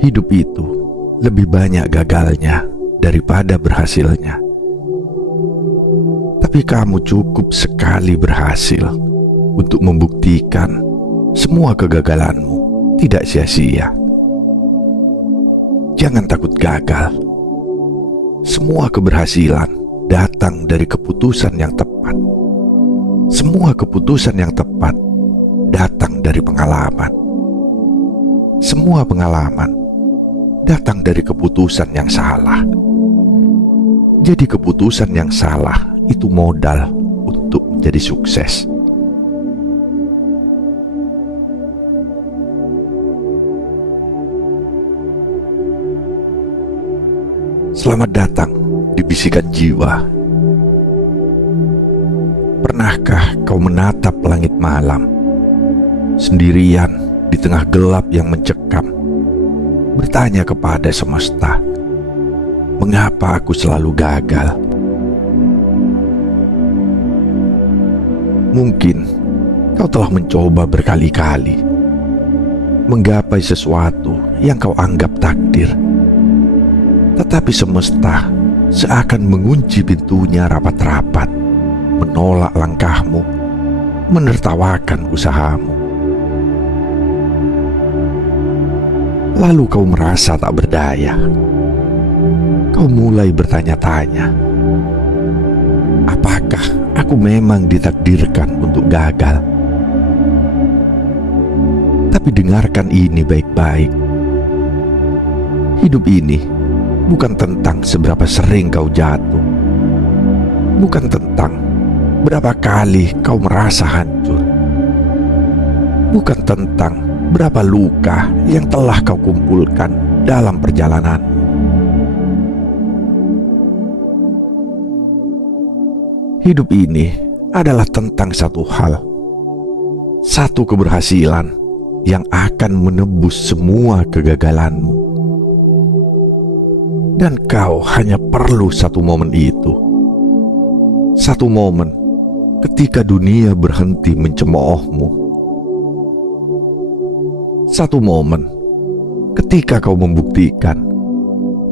Hidup itu lebih banyak gagalnya daripada berhasilnya. Tapi kamu cukup sekali berhasil untuk membuktikan semua kegagalanmu tidak sia-sia. Jangan takut gagal. Semua keberhasilan datang dari keputusan yang tepat. Semua keputusan yang tepat datang dari pengalaman. Semua pengalaman datang dari keputusan yang salah. Jadi keputusan yang salah itu modal untuk menjadi sukses. Selamat datang di Bisikan Jiwa. Pernahkah kau menatap langit malam, sendirian di tengah gelap yang mencekam, bertanya kepada semesta, mengapa aku selalu gagal? Mungkin kau telah mencoba berkali-kali menggapai sesuatu yang kau anggap takdir, tetapi semesta seakan mengunci pintunya rapat-rapat, menolak langkahmu, menertawakan usahamu. Lalu kau merasa tak berdaya. Kau mulai bertanya-tanya, apakah aku memang ditakdirkan untuk gagal? Tapi dengarkan ini baik-baik. Hidup ini bukan tentang seberapa sering kau jatuh, bukan tentang berapa kali kau merasa hancur, bukan tentang berapa luka yang telah kau kumpulkan dalam perjalanan. Hidup ini adalah tentang satu hal, satu keberhasilan yang akan menebus semua kegagalanmu. Dan kau hanya perlu satu momen itu. Satu momen ketika dunia berhenti mencemoohmu. Satu momen ketika kau membuktikan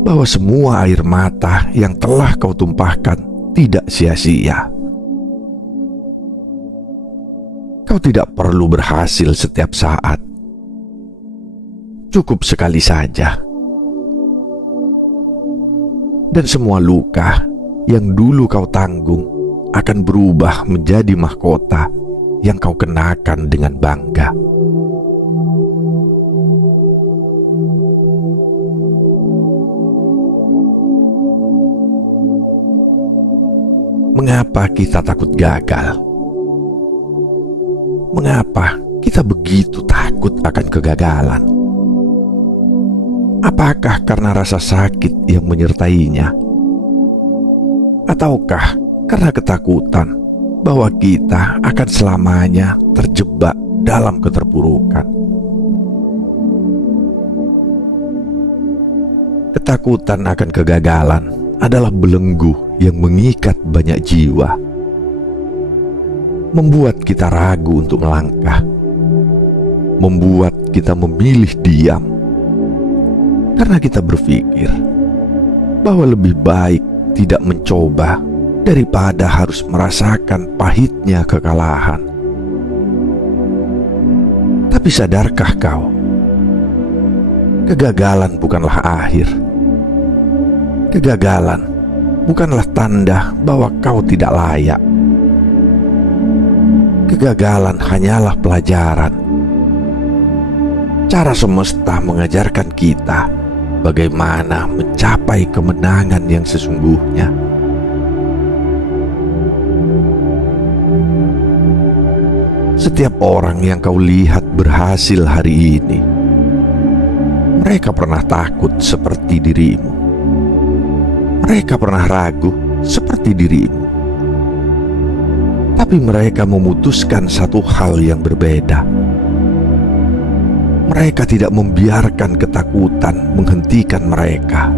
bahwa semua air mata yang telah kau tumpahkan tidak sia-sia. Kau tidak perlu berhasil setiap saat. Cukup sekali saja. Dan semua luka yang dulu kau tanggung akan berubah menjadi mahkota yang kau kenakan dengan bangga. Mengapa kita takut gagal? Mengapa kita begitu takut akan kegagalan? Apakah karena rasa sakit yang menyertainya? Ataukah karena ketakutan bahwa kita akan selamanya terjebak dalam keterpurukan? Ketakutan akan kegagalan adalah belenggu yang mengikat banyak jiwa, membuat kita ragu untuk melangkah, membuat kita memilih diam, karena kita berpikir bahwa lebih baik tidak mencoba daripada harus merasakan pahitnya kekalahan. Tapi sadarkah kau, kegagalan bukanlah akhir. Kegagalan bukanlah tanda bahwa kau tidak layak. Kegagalan hanyalah pelajaran. Cara semesta mengajarkan kita bagaimana mencapai kemenangan yang sesungguhnya. Setiap orang yang kau lihat berhasil hari ini, mereka pernah takut seperti dirimu. Mereka pernah ragu seperti dirimu. Tapi mereka memutuskan satu hal yang berbeda. Mereka tidak membiarkan ketakutan menghentikan mereka.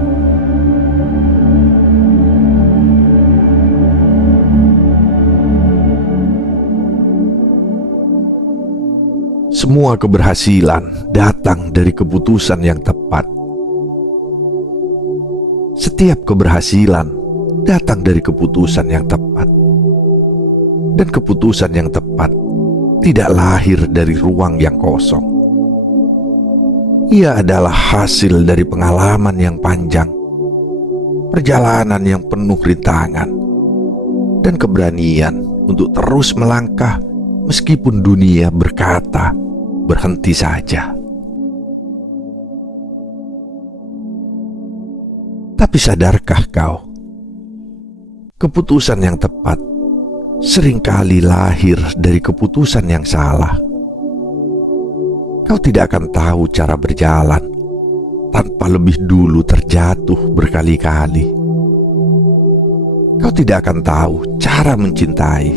Semua keberhasilan datang dari keputusan yang tepat. Setiap keberhasilan datang dari keputusan yang tepat. Dan keputusan yang tepat tidak lahir dari ruang yang kosong. Ia adalah hasil dari pengalaman yang panjang, perjalanan yang penuh rintangan, dan keberanian untuk terus melangkah meskipun dunia berkata berhenti saja. Tapi sadarkah kau, keputusan yang tepat seringkali lahir dari keputusan yang salah. Kau tidak akan tahu cara berjalan tanpa lebih dulu terjatuh berkali-kali. Kau tidak akan tahu cara mencintai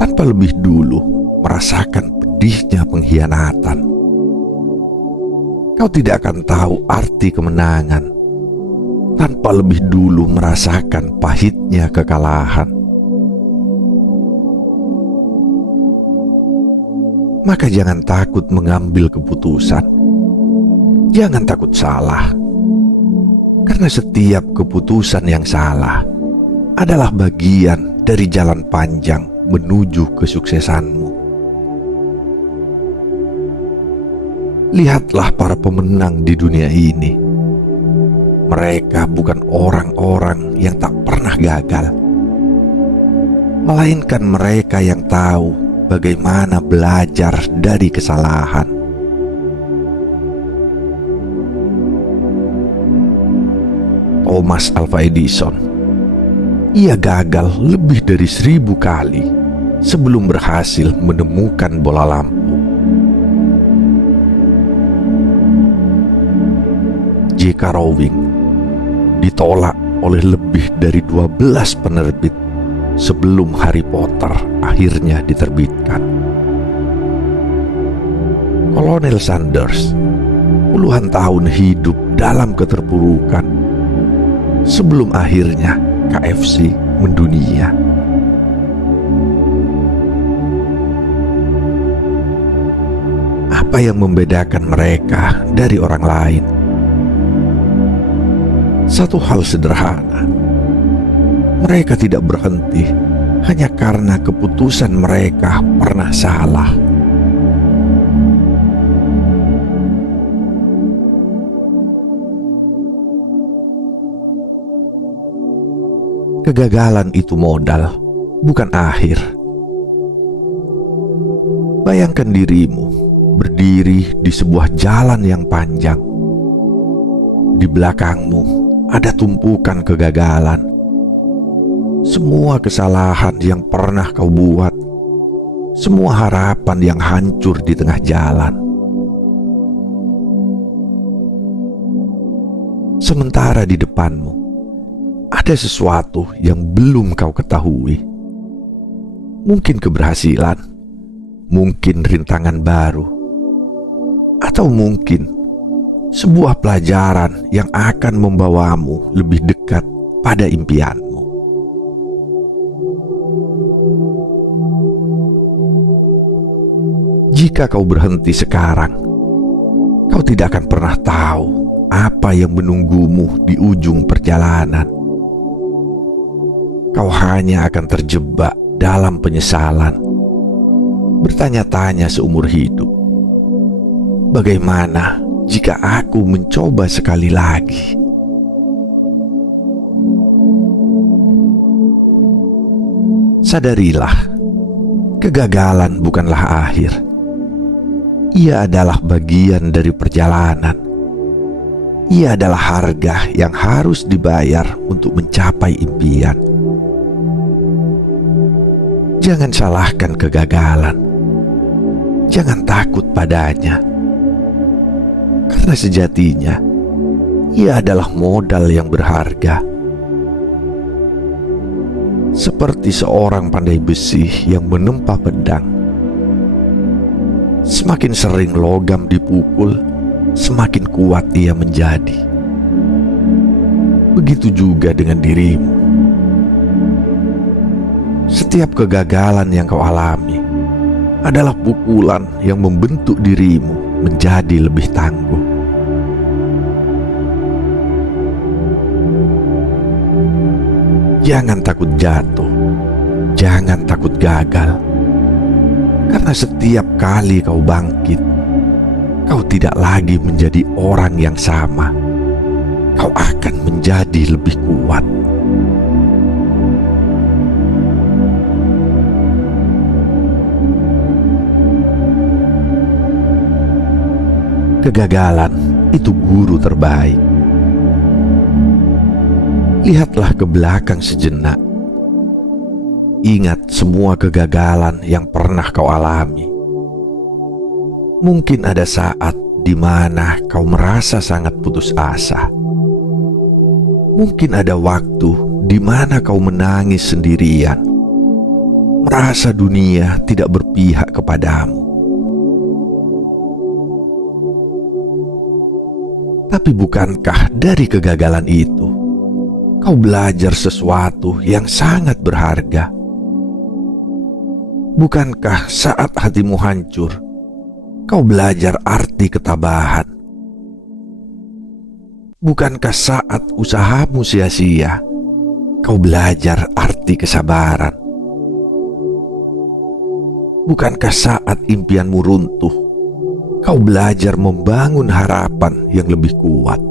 tanpa lebih dulu merasakan pedihnya pengkhianatan. Kau tidak akan tahu arti kemenangan tanpa lebih dulu merasakan pahitnya kekalahan. Maka jangan takut mengambil keputusan. Jangan takut salah. Karena setiap keputusan yang salah adalah bagian dari jalan panjang menuju kesuksesanmu. Lihatlah para pemenang di dunia ini. Mereka bukan orang-orang yang tak pernah gagal, melainkan mereka yang tahu bagaimana belajar dari kesalahan. Thomas Alva Edison, ia gagal lebih dari 1000 kali sebelum berhasil menemukan bola lampu. J.K. Rowling ditolak oleh lebih dari 12 penerbit sebelum Harry Potter akhirnya diterbitkan. Kolonel Sanders puluhan tahun hidup dalam keterpurukan sebelum akhirnya KFC mendunia. Apa yang membedakan mereka dari orang lain? Satu hal sederhana. Mereka tidak berhenti hanya karena keputusan mereka pernah salah. Kegagalan itu modal, bukan akhir. Bayangkan dirimu berdiri di sebuah jalan yang panjang. Di belakangmu ada tumpukan kegagalan. Semua kesalahan yang pernah kau buat, semua harapan yang hancur di tengah jalan. Sementara di depanmu ada sesuatu yang belum kau ketahui. Mungkin keberhasilan, mungkin rintangan baru, atau mungkin sebuah pelajaran yang akan membawamu lebih dekat pada impianmu. Jika kau berhenti sekarang, kau tidak akan pernah tahu apa yang menunggumu di ujung perjalanan. Kau hanya akan terjebak dalam penyesalan, bertanya-tanya seumur hidup, bagaimana jika aku mencoba sekali lagi? Sadarilah, kegagalan bukanlah akhir. Ia adalah bagian dari perjalanan. Ia adalah harga yang harus dibayar untuk mencapai impian. Jangan salahkan kegagalan. Jangan takut padanya. Karena sejatinya, ia adalah modal yang berharga. Seperti seorang pandai besi yang menempa pedang. Semakin sering logam dipukul, semakin kuat ia menjadi. Begitu juga dengan dirimu. Setiap kegagalan yang kau alami adalah pukulan yang membentuk dirimu menjadi lebih tangguh. Jangan takut jatuh, jangan takut gagal, karena setiap kali kau bangkit, kau tidak lagi menjadi orang yang sama. Kau akan menjadi lebih kuat. Kegagalan itu guru terbaik. Lihatlah ke belakang sejenak. Ingat semua kegagalan yang pernah kau alami. Mungkin ada saat di mana kau merasa sangat putus asa. Mungkin ada waktu di mana kau menangis sendirian, merasa dunia tidak berpihak kepadamu. Tapi bukankah dari kegagalan itu kau belajar sesuatu yang sangat berharga? Bukankah saat hatimu hancur, kau belajar arti ketabahan? Bukankah saat usahamu sia-sia, kau belajar arti kesabaran? Bukankah saat impianmu runtuh, kau belajar membangun harapan yang lebih kuat?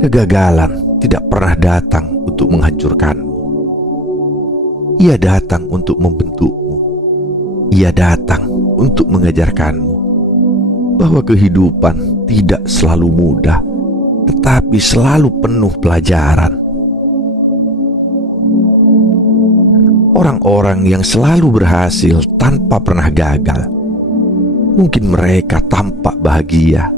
Kegagalan tidak pernah datang untuk menghancurkanmu. Ia datang untuk membentukmu. Ia datang untuk mengajarkanmu bahwa kehidupan tidak selalu mudah, tetapi selalu penuh pelajaran. Orang-orang yang selalu berhasil tanpa pernah gagal, mungkin mereka tampak bahagia.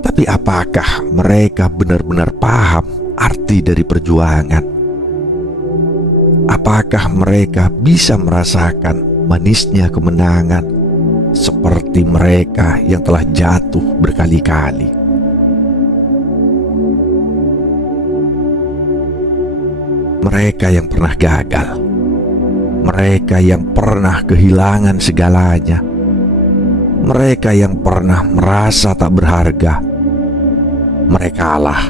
Tapi apakah mereka benar-benar paham arti dari perjuangan? Apakah mereka bisa merasakan manisnya kemenangan seperti mereka yang telah jatuh berkali-kali? Mereka yang pernah gagal, mereka yang pernah kehilangan segalanya, mereka yang pernah merasa tak berharga, merekalah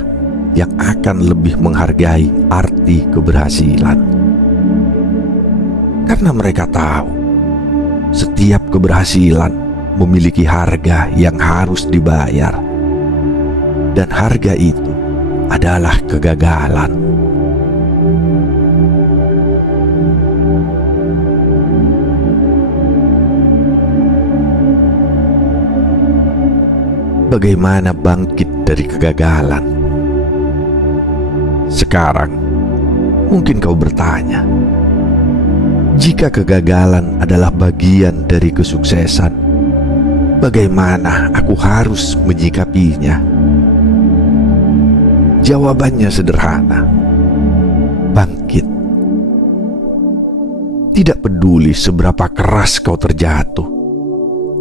yang akan lebih menghargai arti keberhasilan. Karena mereka tahu setiap keberhasilan memiliki harga yang harus dibayar, dan harga itu adalah kegagalan. Bagaimana bangkit dari kegagalan? Sekarang mungkin kau bertanya, jika kegagalan adalah bagian dari kesuksesan, bagaimana aku harus menyikapinya? Jawabannya sederhana: bangkit. Tidak peduli seberapa keras kau terjatuh,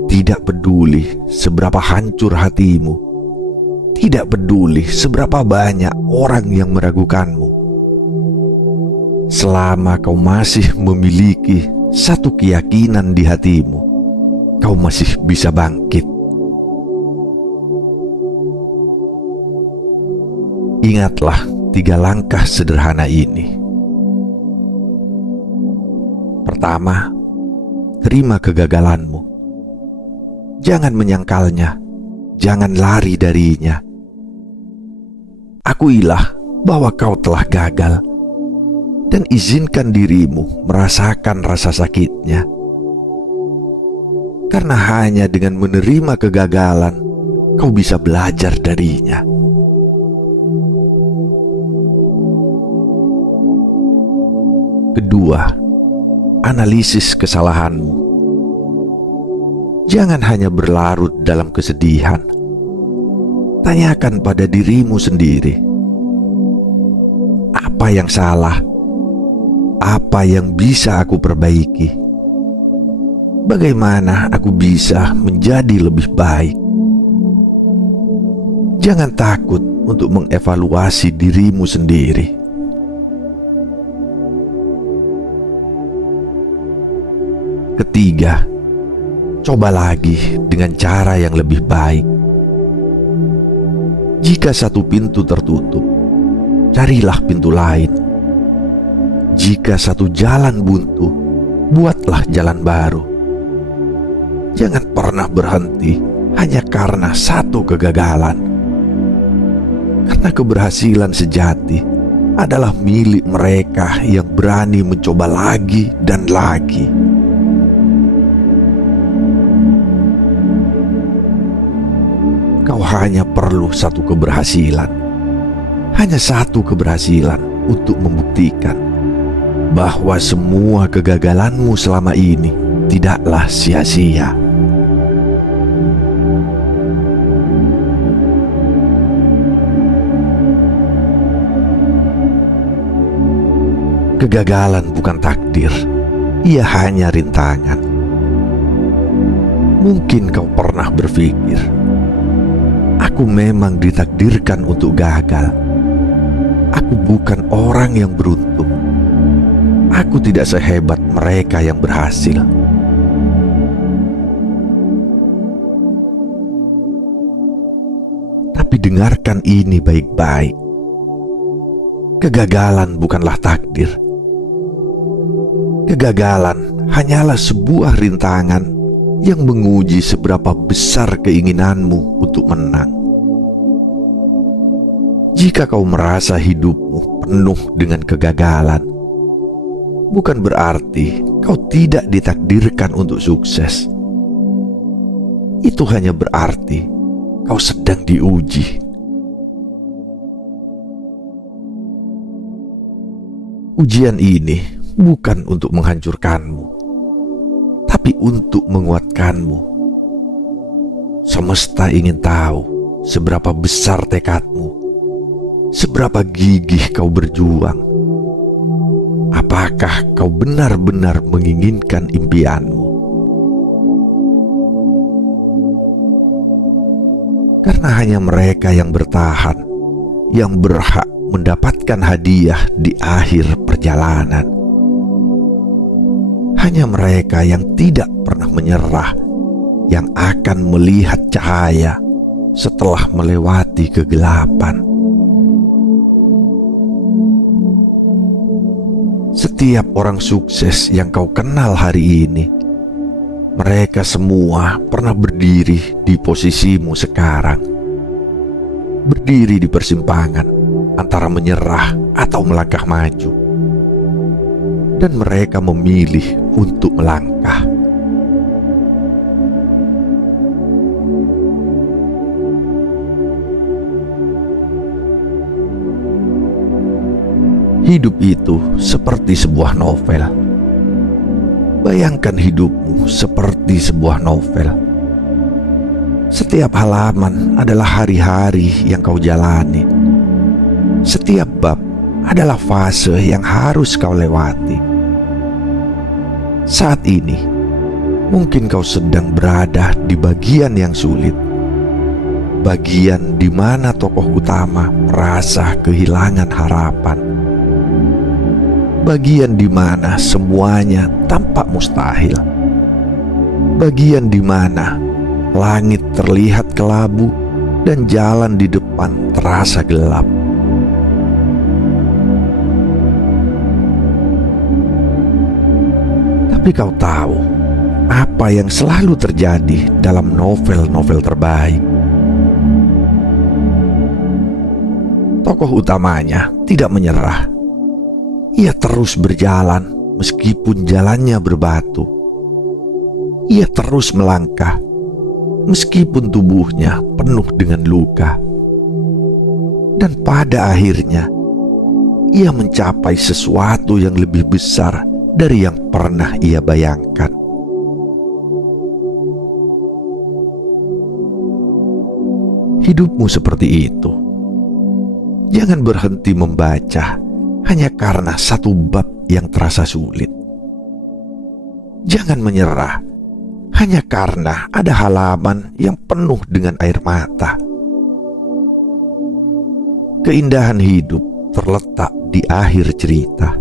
tidak peduli seberapa hancur hatimu, tidak peduli seberapa banyak orang yang meragukanmu. Selama kau masih memiliki satu keyakinan di hatimu, kau masih bisa bangkit. Ingatlah 3 langkah sederhana ini. Pertama, terima kegagalanmu. Jangan menyangkalnya, jangan lari darinya. Akuilah bahwa kau telah gagal, dan izinkan dirimu merasakan rasa sakitnya. Karena hanya dengan menerima kegagalan, kau bisa belajar darinya. Kedua, analisis kesalahanmu. Jangan hanya berlarut dalam kesedihan. Tanyakan pada dirimu sendiri, apa yang salah? Apa yang bisa aku perbaiki? Bagaimana aku bisa menjadi lebih baik? Jangan takut untuk mengevaluasi dirimu sendiri. Ketiga, coba lagi dengan cara yang lebih baik. Jika satu pintu tertutup, carilah pintu lain. Jika satu jalan buntu, buatlah jalan baru. Jangan pernah berhenti hanya karena satu kegagalan. Karena keberhasilan sejati adalah milik mereka yang berani mencoba lagi dan lagi. Kau hanya perlu satu keberhasilan, hanya satu keberhasilan untuk membuktikan bahwa semua kegagalanmu selama ini tidaklah sia-sia. Kegagalan bukan takdir, ia hanya rintangan. Mungkin kau pernah berpikir, aku memang ditakdirkan untuk gagal. Aku bukan orang yang beruntung. Aku tidak sehebat mereka yang berhasil. Tapi dengarkan ini baik-baik. Kegagalan bukanlah takdir. Kegagalan hanyalah sebuah rintangan yang menguji seberapa besar keinginanmu untuk menang. Jika kau merasa hidupmu penuh dengan kegagalan, bukan berarti kau tidak ditakdirkan untuk sukses. Itu hanya berarti kau sedang diuji. Ujian ini bukan untuk menghancurkanmu, tapi untuk menguatkanmu. Semesta ingin tahu seberapa besar tekadmu, seberapa gigih kau berjuang. Apakah kau benar-benar menginginkan impianmu? Karena hanya mereka yang bertahan yang berhak mendapatkan hadiah di akhir perjalanan. Hanya mereka yang tidak pernah menyerah yang akan melihat cahaya setelah melewati kegelapan. Setiap orang sukses yang kau kenal hari ini, mereka semua pernah berdiri di posisimu sekarang. Berdiri di persimpangan antara menyerah atau melangkah maju. Dan mereka memilih untuk melangkah. Hidup itu seperti sebuah novel. Bayangkan hidupmu seperti sebuah novel. Setiap halaman adalah hari-hari yang kau jalani. Setiap bab adalah fase yang harus kau lewati. Saat ini, mungkin kau sedang berada di bagian yang sulit. Bagian di mana tokoh utama merasa kehilangan harapan. Bagian di mana semuanya tampak mustahil. Bagian di mana langit terlihat kelabu dan jalan di depan terasa gelap. Tapi kau tahu apa yang selalu terjadi dalam novel-novel terbaik? Tokoh utamanya tidak menyerah. Ia terus berjalan meskipun jalannya berbatu. Ia terus melangkah meskipun tubuhnya penuh dengan luka. Dan pada akhirnya, ia mencapai sesuatu yang lebih besar dari yang pernah ia bayangkan. Hidupmu seperti itu. Jangan berhenti membaca hanya karena satu bab yang terasa sulit. Jangan menyerah hanya karena ada halaman yang penuh dengan air mata. Keindahan hidup terletak di akhir cerita.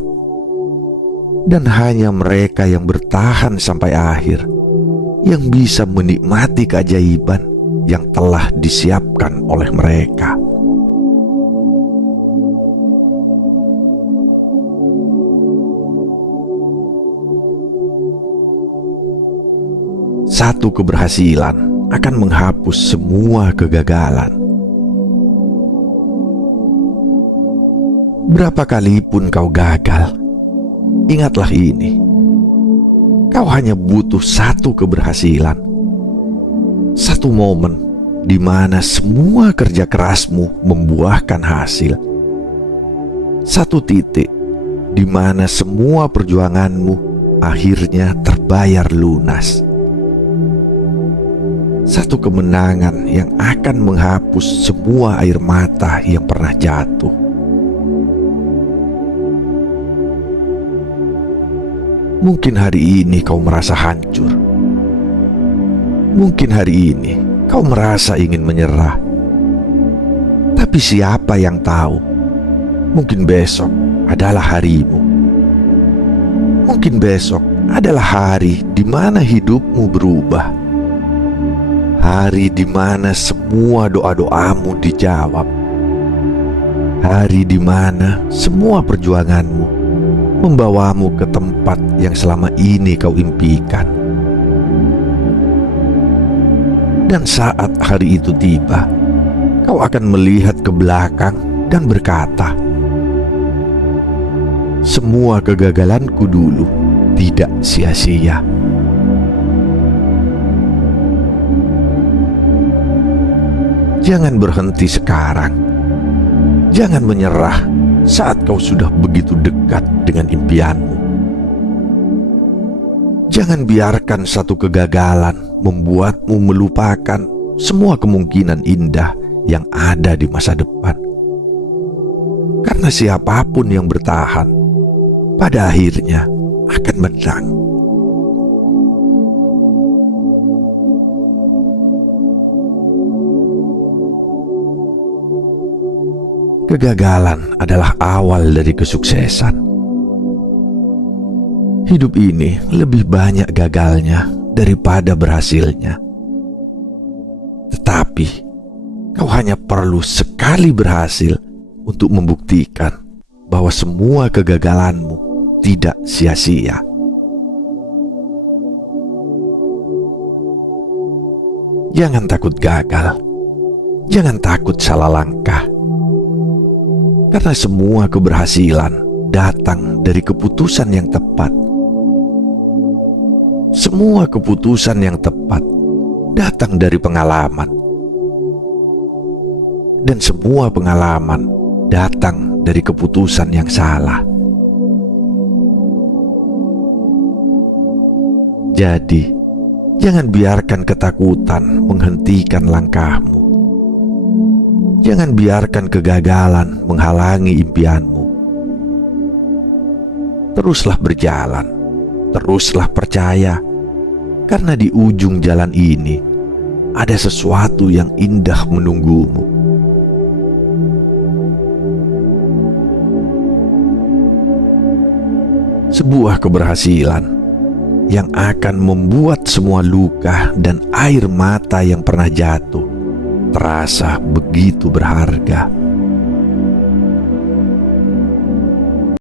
Dan hanya mereka yang bertahan sampai akhir yang bisa menikmati keajaiban yang telah disiapkan oleh mereka. Satu keberhasilan akan menghapus semua kegagalan. Berapa kali pun kau gagal, ingatlah ini. Kau hanya butuh satu keberhasilan. Satu momen di mana semua kerja kerasmu membuahkan hasil. Satu titik di mana semua perjuanganmu akhirnya terbayar lunas. Satu kemenangan yang akan menghapus semua air mata yang pernah jatuh. Mungkin hari ini kau merasa hancur. Mungkin hari ini kau merasa ingin menyerah. Tapi siapa yang tahu? Mungkin besok adalah harimu. Mungkin besok adalah hari di mana hidupmu berubah. Hari di mana semua doa-doamu dijawab. Hari di mana semua perjuanganmu membawamu ke tempat yang selama ini kau impikan. Dan saat hari itu tiba, kau akan melihat ke belakang dan berkata, semua kegagalanku dulu tidak sia-sia. Jangan berhenti sekarang. Jangan menyerah saat kau sudah begitu dekat dengan impianmu. Jangan biarkan satu kegagalan membuatmu melupakan semua kemungkinan indah yang ada di masa depan. Karena siapapun yang bertahan, pada akhirnya akan menang. Kegagalan adalah awal dari kesuksesan. Hidup ini lebih banyak gagalnya daripada berhasilnya. Tetapi kau hanya perlu sekali berhasil untuk membuktikan bahwa semua kegagalanmu tidak sia-sia. Jangan takut gagal. Jangan takut salah langkah. Karena semua keberhasilan datang dari keputusan yang tepat. Semua keputusan yang tepat datang dari pengalaman. Dan semua pengalaman datang dari keputusan yang salah. Jadi, jangan biarkan ketakutan menghentikan langkahmu. Jangan biarkan kegagalan menghalangi impianmu. Teruslah berjalan, teruslah percaya, karena di ujung jalan ini ada sesuatu yang indah menunggumu. Sebuah keberhasilan yang akan membuat semua luka dan air mata yang pernah jatuh terasa begitu berharga.